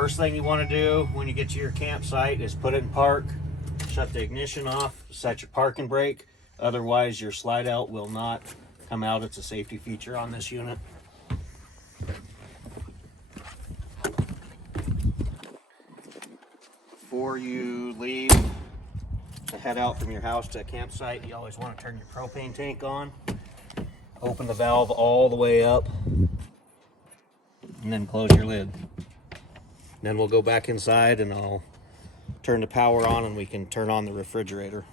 First thing you want to do when you get to your campsite is put it in park, shut the ignition off, set your parking brake. Otherwise, your slide out will not come out. It's a safety feature on this unit. Before you leave to head out from your house to a campsite, you always want to turn your propane tank on. Open the valve all the way up and then close your lid. Then we'll go back inside and I'll turn the power on and we can turn on the refrigerator.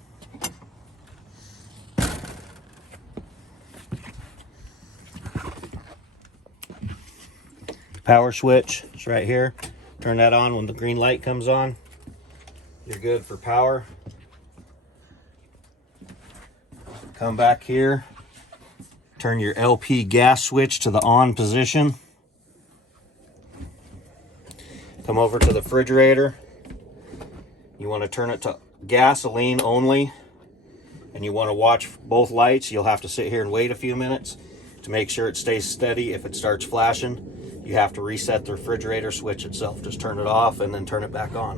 Power switch is right here. Turn that on when the green light comes on. You're good for power. Come back here. Turn your LP gas switch to the on position. Come over to the refrigerator. You want to turn it to gasoline only. And you want to watch both lights. You'll have to sit here and wait a few minutes to make sure it stays steady. If it starts flashing, you have to reset the refrigerator switch itself. Just turn it off and then turn it back on.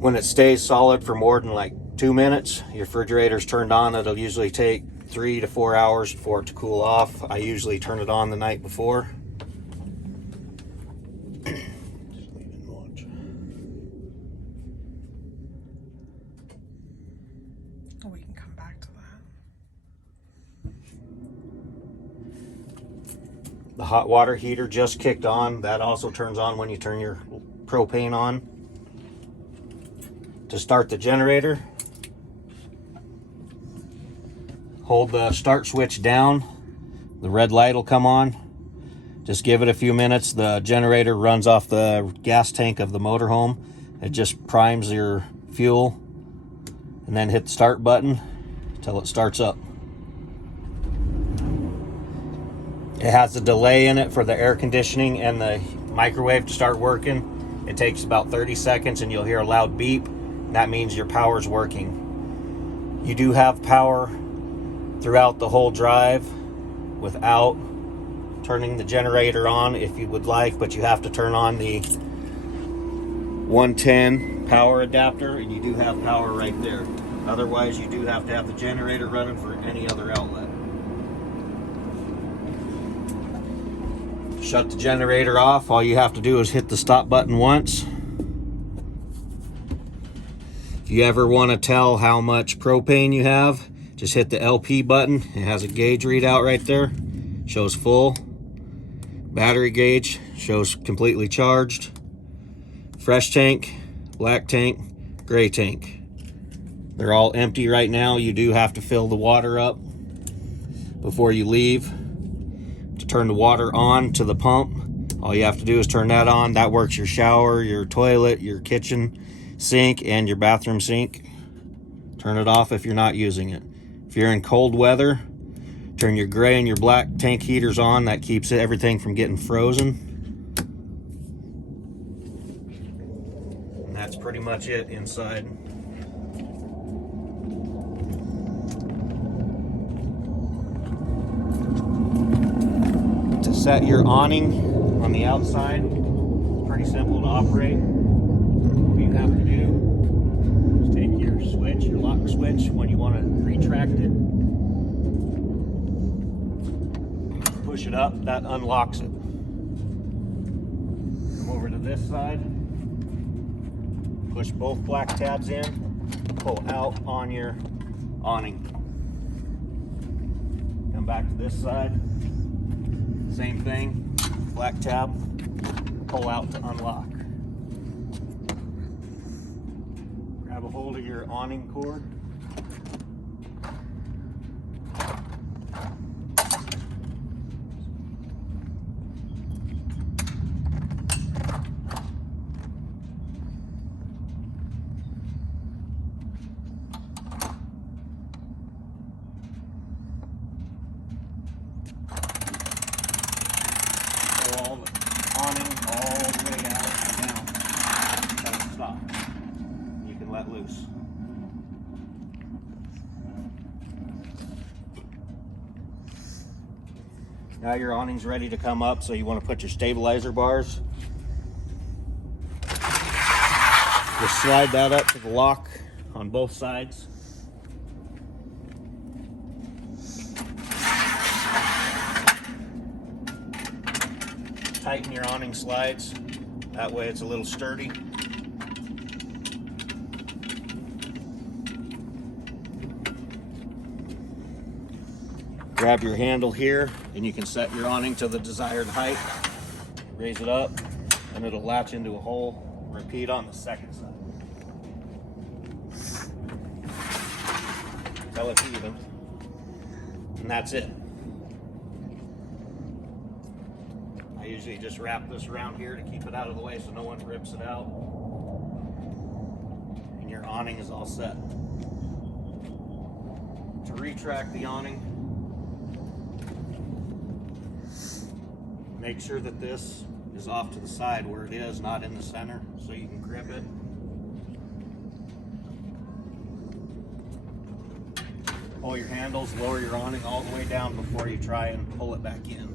When it stays solid for more than like 2 minutes, your refrigerator's turned on. It'll usually take 3 to 4 hours for it to cool off. I usually turn it on the night before. We can come back to that. The hot water heater just kicked on. That also turns on when you turn your propane on. To start the generator, hold the start switch down. The red light will come on. Just give it a few minutes. The generator runs off the gas tank of the motorhome. It just primes your fuel. And then hit the start button until it starts up. It has a delay in it for the air conditioning and the microwave to start working. It takes about 30 seconds and you'll hear a loud beep. That means your power's working. You do have power throughout the whole drive without turning the generator on if you would like, but you have to turn on the 110 power adapter and you do have power right there. Otherwise, you do have to have the generator running for any other outlet. Shut the generator off. All you have to do is hit the stop button once. If you ever want to tell how much propane you have, just hit the LP button. It has a gauge readout right there. Shows full. Battery gauge shows completely charged. Fresh tank, black tank, gray tank. They're all empty right now. You do have to fill the water up before you leave. To turn the water on to the pump, all you have to do is turn that on. That works your shower, your toilet, your kitchen sink, and your bathroom sink. Turn it off if you're not using it. If you're in cold weather, turn your gray and your black tank heaters on. That keeps everything from getting frozen. And that's pretty much it inside. To set your awning on the outside, it's pretty simple to operate. All you have to do is take your switch, your lock switch, when you want to retract it. Push it up, that unlocks it. Come over to this side. Push both black tabs in, pull out on your awning. Come back to this side. Same thing, black tab, pull out to unlock. Grab a hold of your awning cord. Pull the awning all the way out and down. Let it stop. You can let loose. Now your awning's ready to come up, so you want to put your stabilizer bars Just slide that up to the lock on both sides. Tighten your awning slides. That way it's a little sturdy. Grab your handle here and you can set your awning to the desired height. Raise it up and it'll latch into a hole. Repeat on the second side. Till it's even. And that's it. I usually just wrap this around here to keep it out of the way so no one rips it out. And your awning is all set. To retract the awning, make sure that this is off to the side where it is, not in the center, so you can grip it. Pull your handles, lower your awning all the way down before you try and pull it back in.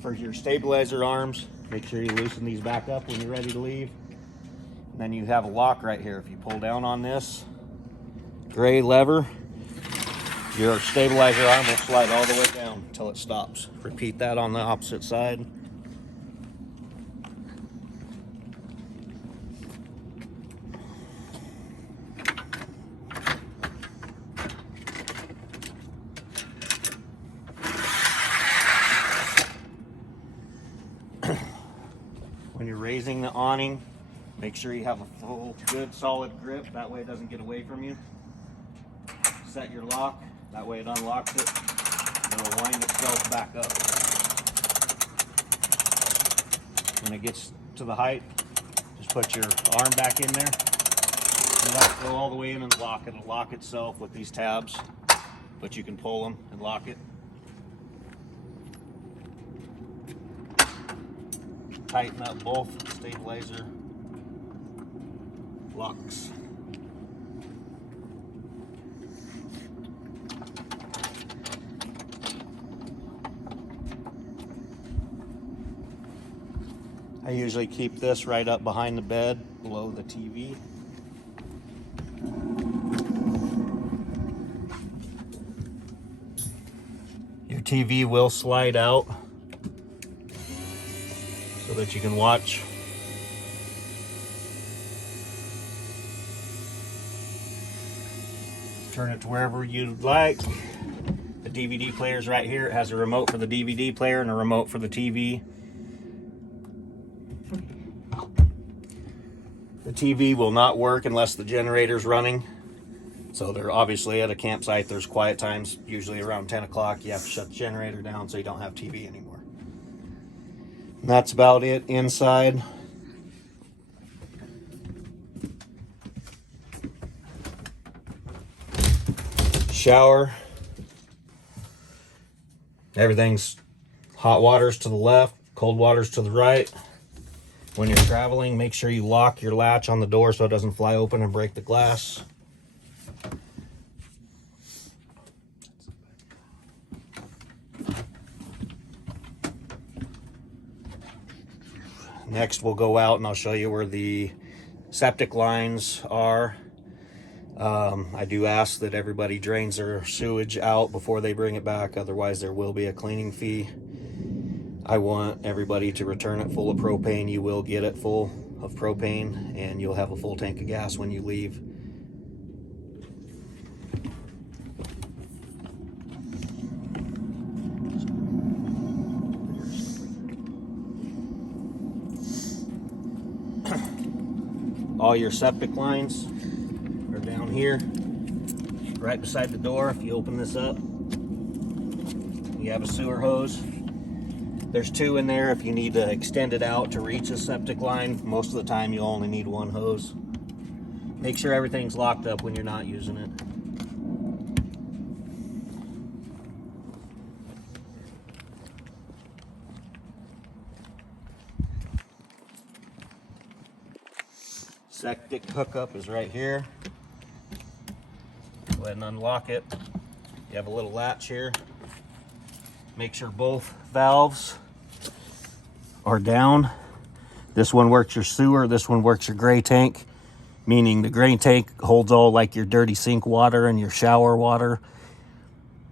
For your stabilizer arms, make sure you loosen these back up when you're ready to leave. And then you have a lock right here. If you pull down on this gray lever, your stabilizer arm will slide all the way down until it stops. Repeat that on the opposite side. When you're raising the awning, make sure you have a full, good, solid grip. That way it doesn't get away from you. Set your lock. That way it unlocks it. And it'll wind itself back up. When it gets to the height, just put your arm back in there. And let it go all the way in and lock it. It'll lock itself with these tabs, but you can pull them and lock it. Tighten up both stabilizer locks. I usually keep this right up behind the bed, below the TV. Your TV will slide out so that you can watch. Turn it to wherever you'd like. The DVD player's right here. It has a remote for the DVD player and a remote for the TV. The TV will not work unless the generator's running. So they're obviously at a campsite, there's quiet times, usually around 10 o'clock. You have to shut the generator down so you don't have TV anymore. And that's about it inside. Shower. Everything's hot water's to the left, cold water's to the right. When you're traveling, make sure you lock your latch on the door so it doesn't fly open and break the glass. Next, we'll go out and I'll show you where the septic lines are. I do ask that everybody drains their sewage out before they bring it back, otherwise there will be a cleaning fee. I want everybody to return it full of propane. You will get it full of propane and you'll have a full tank of gas when you leave. All your septic lines are down here, right beside the door. If you open this up, you have a sewer hose. There's two in there if you need to extend it out to reach a septic line. Most of the time you only need one hose. Make sure everything's locked up when you're not using it. Septic hookup is right here. Go ahead and unlock it. You have a little latch here. Make sure both valves are down. This one works your sewer, this one works your gray tank, meaning the gray tank holds all like your dirty sink water and your shower water,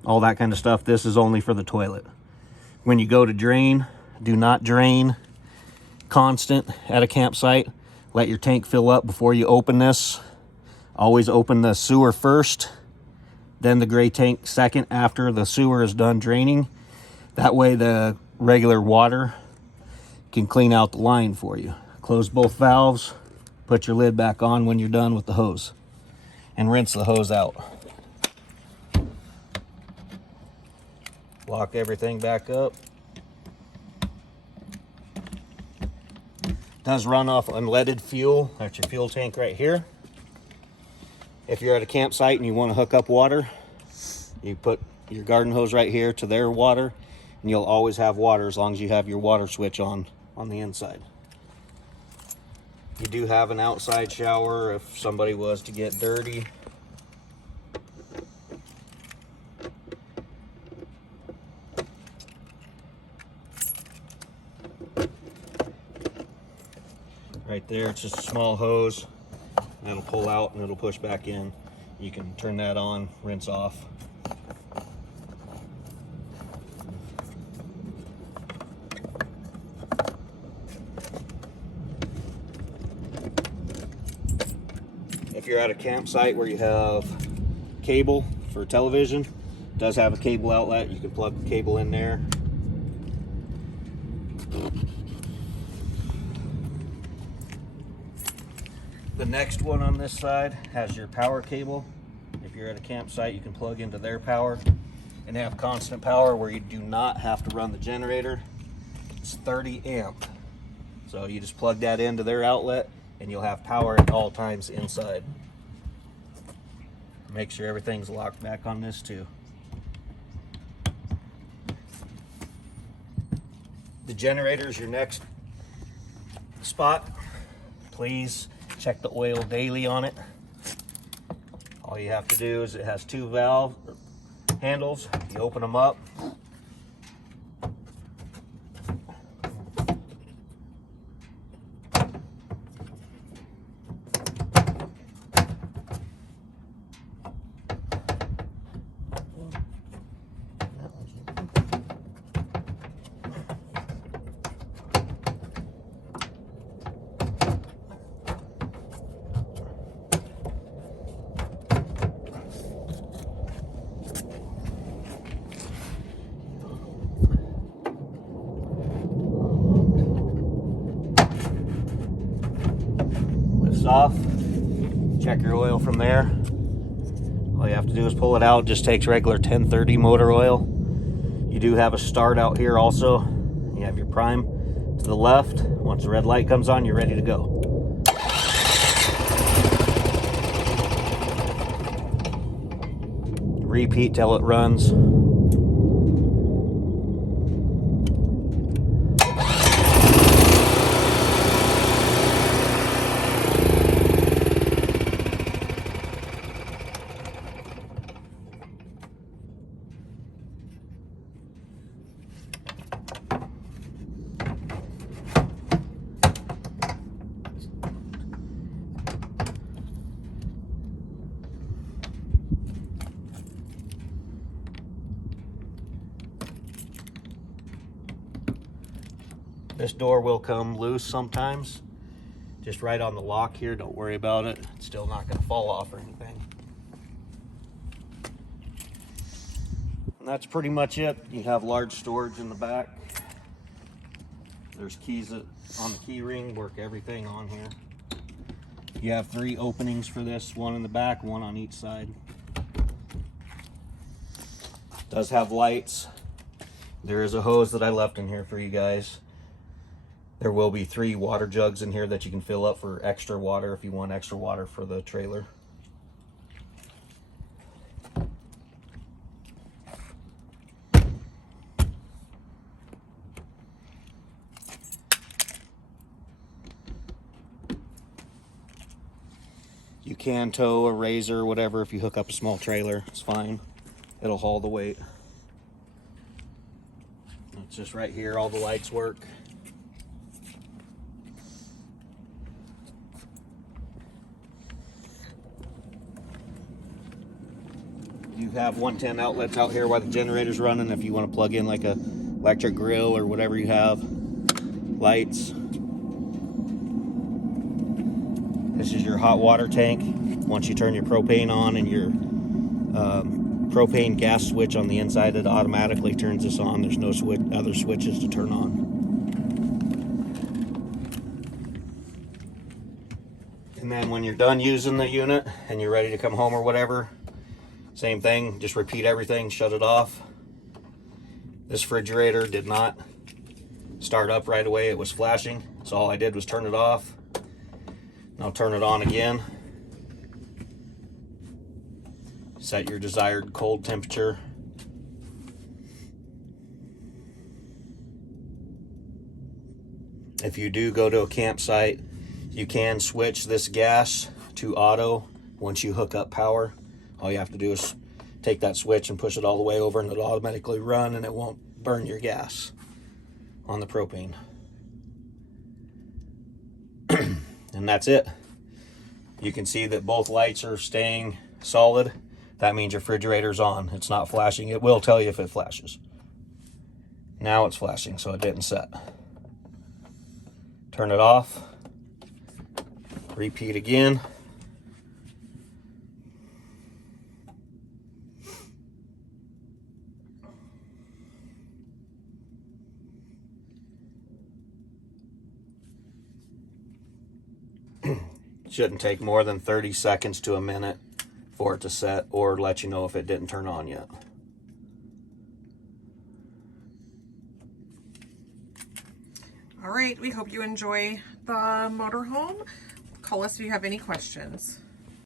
all that kind of stuff. This is only for the toilet. When you go to drain, do not drain constant at a campsite. Let your tank fill up before you open this. Always open the sewer first, then the gray tank second after the sewer is done draining. That way the regular water can clean out the line for you. Close both valves, put your lid back on when you're done with the hose, and rinse the hose out. Lock everything back up. Does run off unleaded fuel. That's your fuel tank right here. If you're at a campsite and you want to hook up water, you put your garden hose right here to their water, and you'll always have water as long as you have your water switch on the inside. You do have an outside shower if somebody was to get dirty. Right there, it's just a small hose. That'll pull out and it'll push back in. You can turn that on, rinse off. If you're at a campsite where you have cable for television, it does have a cable outlet. You can plug the cable in there. The next one on this side has your power cable. If you're at a campsite, you can plug into their power and have constant power where you do not have to run the generator. It's 30 amp. So you just plug that into their outlet and you'll have power at all times inside. Make sure everything's locked back on this too. The generator is your next spot. Please check the oil daily on it. All you have to do is, it has two valve handles. You open them up. Off. Check your oil from there. All you have to do is pull it out. It just takes regular 1030 motor oil. You do have a start out here also. You have your prime to the left. Once the red light comes on, you're ready to go. Repeat till it runs. This door will come loose sometimes. Just right on the lock here, don't worry about it. It's still not going to fall off or anything. And that's pretty much it. You have large storage in the back. There's keys on the key ring, work everything on here. You have 3 openings for this, one in the back, one on each side. Does have lights. There is a hose that I left in here for you guys. There will be 3 water jugs in here that you can fill up for extra water if you want extra water for the trailer. You can tow a RZR, whatever. If you hook up a small trailer, it's fine. It'll haul the weight. It's just right here, all the lights work. You have 110 outlets out here while the generator's running. If you want to plug in like a electric grill or whatever you have. Lights. This is your hot water tank. Once you turn your propane on and your propane gas switch on the inside, it automatically turns this on. There's no other switches to turn on. And then when you're done using the unit and you're ready to come home or whatever, same thing, just repeat everything, shut it off. This refrigerator did not start up right away. It was flashing, so all I did was turn it off. Now turn it on again. Set your desired cold temperature. If you do go to a campsite, you can switch this gas to auto once you hook up power. All you have to do is take that switch and push it all the way over and it'll automatically run and it won't burn your gas on the propane. And that's it. You can see that both lights are staying solid. That means your refrigerator's on. It's not flashing. It will tell you if it flashes. Now it's flashing, so it didn't set. Turn it off. Repeat again. Shouldn't take more than 30 seconds to a minute for it to set or let you know if it didn't turn on yet. All right, we hope you enjoy the motorhome. Call us if you have any questions.